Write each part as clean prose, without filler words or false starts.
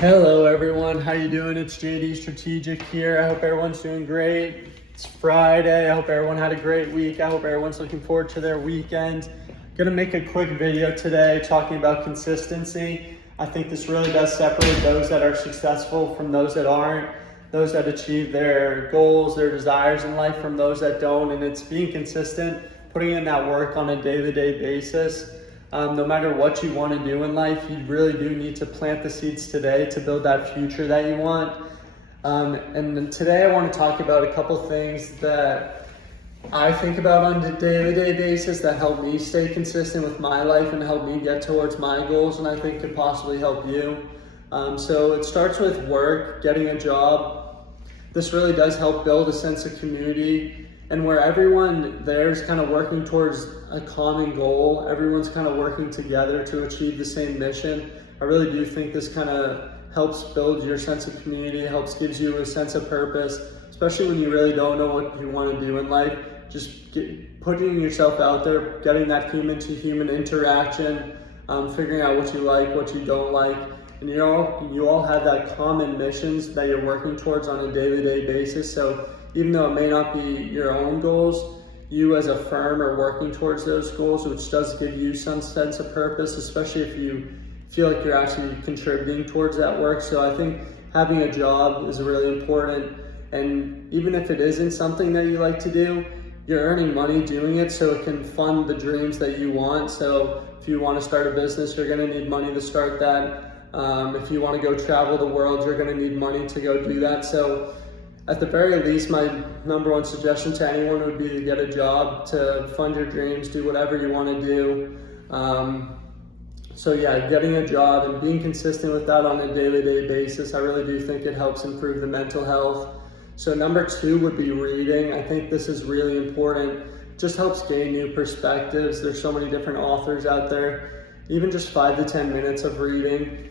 Hello everyone, how you doing? It's JD Strategic here. I hope everyone's doing great. It's Friday. I hope everyone had a great week. I hope everyone's looking forward to their weekend. Gonna make a quick video today talking about consistency. I think this really does separate those that are successful from those that aren't, those that achieve their goals, their desires in life from those that don't, and it's being consistent, putting in that work on a day-to-day basis. No matter what you want to do in life, you really do need to plant the seeds today to build that future that you want. And then today I want to talk about a couple things that I think about on a day-to-day basis that help me stay consistent with my life and help me get towards my goals, and I think could possibly help you. So it starts with work, getting a job. This really does help build a sense of community, and where everyone there is kind of working towards a common goal, everyone's kind of working together to achieve the same mission. I really do think this kind of helps build your sense of community, gives you a sense of purpose, especially when you really don't know what you want to do in life. Just putting yourself out there, getting that human to human interaction, figuring out what you like, what you don't like, and you all have that common missions that you're working towards on a day-to-day basis. So even though it may not be your own goals, you as a firm are working towards those goals, which does give you some sense of purpose, especially if you feel like you're actually contributing towards that work. So I think having a job is really important, and even if it isn't something that you like to do, you're earning money doing it so it can fund the dreams that you want. So if you want to start a business, you're going to need money to start that. If you want to go travel the world, you're going to need money to go do that. So at the very least, my number one suggestion to anyone would be to get a job to fund your dreams, do whatever you want to do. So yeah, getting a job and being consistent with that on a day-to-day basis, I really do think it helps improve the mental health. So number two would be reading. I think this is really important. It just helps gain new perspectives. There's so many different authors out there. Even just 5 to 10 minutes of reading.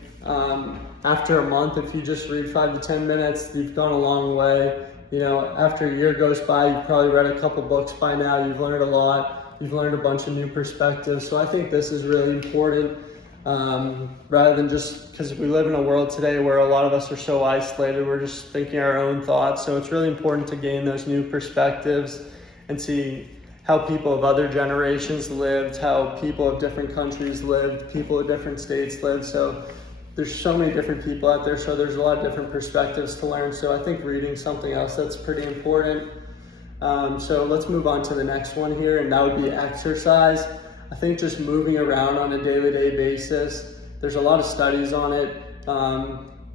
After a month, if you just read 5 to 10 minutes, you've gone a long way. You know, after a year goes by, you've probably read a couple books by now, you've learned a lot, you've learned a bunch of new perspectives. So I think this is really important, rather than just, because we live in a world today where a lot of us are so isolated, we're just thinking our own thoughts. So it's really important to gain those new perspectives and see how people of other generations lived, how people of different countries lived, people of different states lived. So there's so many different people out there, so there's a lot of different perspectives to learn. So I think reading something else that's pretty important. So let's move on to the next one here, and that would be exercise. I think just moving around on a day-to-day basis, there's a lot of studies on it.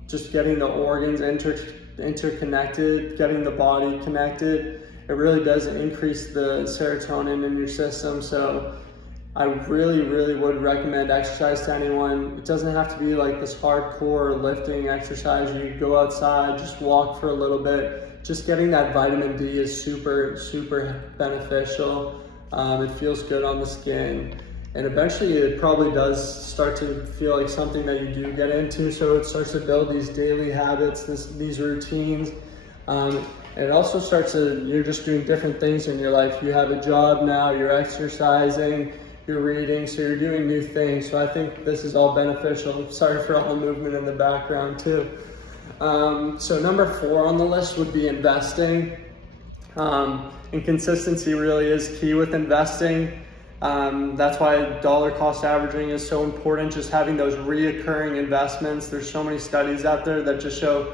Just getting the organs interconnected, getting the body connected, it really does increase the serotonin in your system. So I really would recommend exercise to anyone. It doesn't have to be like this hardcore lifting exercise. You go outside, just walk for a little bit. Just getting that vitamin D is super beneficial. It feels good on the skin. And eventually it probably does start to feel like something that you do get into. So it starts to build these daily habits, these routines. And it also starts to, you're just doing different things in your life. You have a job now, you're exercising, you're reading, so you're doing new things. So I think this is all beneficial. Sorry for all the movement in the background too. So number 4 on the list would be investing. And consistency really is key with investing. That's why dollar cost averaging is so important, just having those reoccurring investments. There's so many studies out there that just show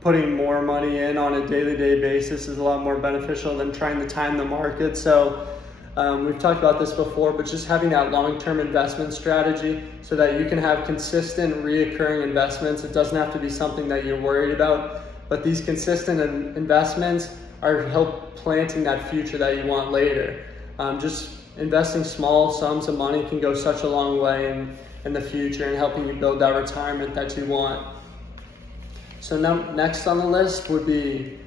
putting more money in on a day-to-day basis is a lot more beneficial than trying to time the market. So we've talked about this before, but just having that long-term investment strategy so that you can have consistent reoccurring investments. It doesn't have to be something that you're worried about, but these consistent investments are help planting that future that you want later. Just investing small sums of money can go such a long way in the future and helping you build that retirement that you want. So now, next on the list would be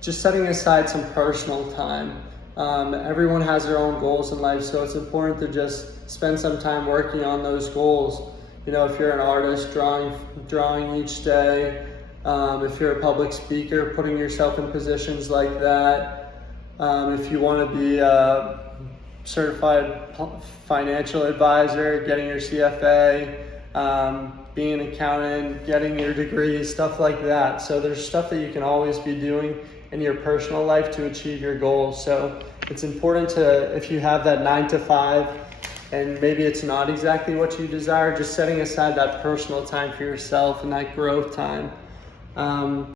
just setting aside some personal time. Everyone has their own goals in life, so it's important to just spend some time working on those goals. You know, if you're an artist, drawing each day. If you're a public speaker, putting yourself in positions like that. If you want to be a certified financial advisor, getting your CFA. being an accountant, getting your degree, stuff like that. So there's stuff that you can always be doing in your personal life to achieve your goals. So it's important to, if you have that 9 to 5 and maybe it's not exactly what you desire, just setting aside that personal time for yourself and that growth time.